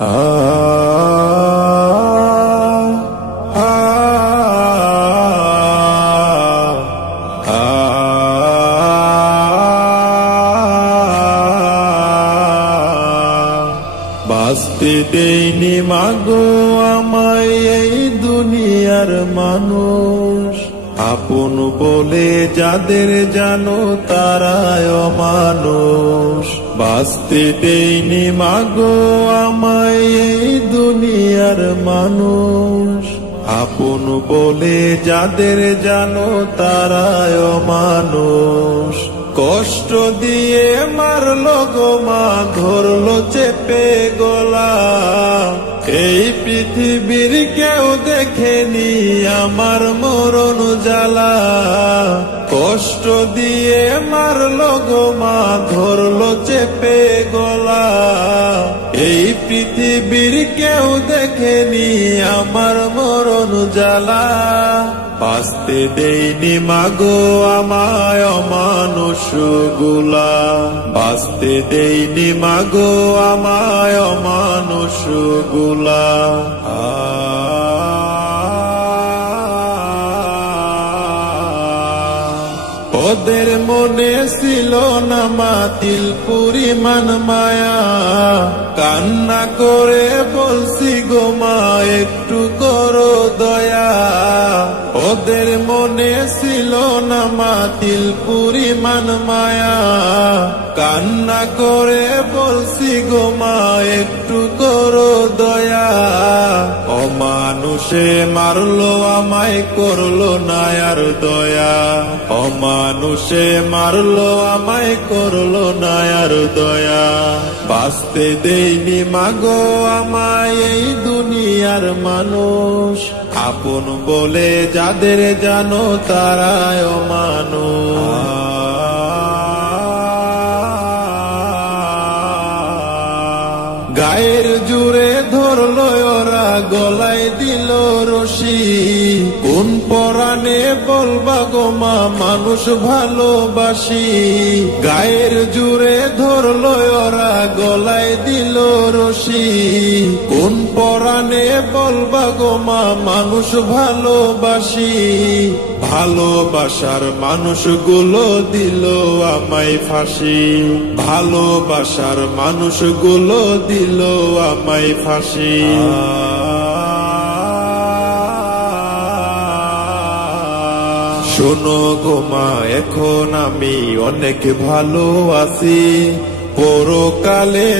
বাঁচতে দেয়নি মাগো আমায় এই দুনিয়ার মানুষ, আপন বলে যাদের জানো তারাই অমানুষ। বাঁচতে দেয়নি মাগো আমায় এই দুনিয়ার মানুষ, আপন বলে যাদের জানো তারাই অমানুষ। কষ্ট দিয়ে মারলো গো মা, ধরলো চেপে গলা, এই পৃথিবীর কেউ দেখেনি আমার মরণ জ্বালা। কষ্ট দিয়ে মারলো গো মা, ধরলো চেপে গলা, এই পৃথিবীর কেউ দেখেনি আমার মরণ জ্বালা। বাঁচতে দেয়নি মাগো আমায় অমানুষ গুলা, বাঁচতে দেয়নি মাগো আমায় অমানুষ গুলা। ওদের মনে ছিল না মাতিল পরিমাণ মায়া, কান্না করে বলছি গো মা একটু করো দয়া। ওদের মনে ছিল না মাতিল পরিমাণ মায়া, কান্না করে বলছি গো মা একটু করো দয়া। অমানুষে মারলো আমায় করলো না আর দয়া, অমানুষে মারলো আমায় করলো না আর দয়া। বাঁচতে দেয়নি মাগো আমায় এই দুনিয়ার মানুষ, আপন বলে যাদের জানো তারাই অমানুষ। গায়ের জুড়ে ধরলো ওরা, গলায় দিল রশি, কোন পরাণে বলবা গো মা মানুষ ভালোবাসি। গায়ের জুড়ে ধরলো ওরা, গলায় দিল রশি, কোন পরাণে বলবা গো মা মানুষ ভালোবাসি। ভালোবাসার মানুষগুলো দিল আমায় ফাঁসি, ভালোবাসার মানুষগুলো দিল আমায় ফাঁসি। শোনো গো মা এখন আমি অনেক ভালো আছি, পরকালে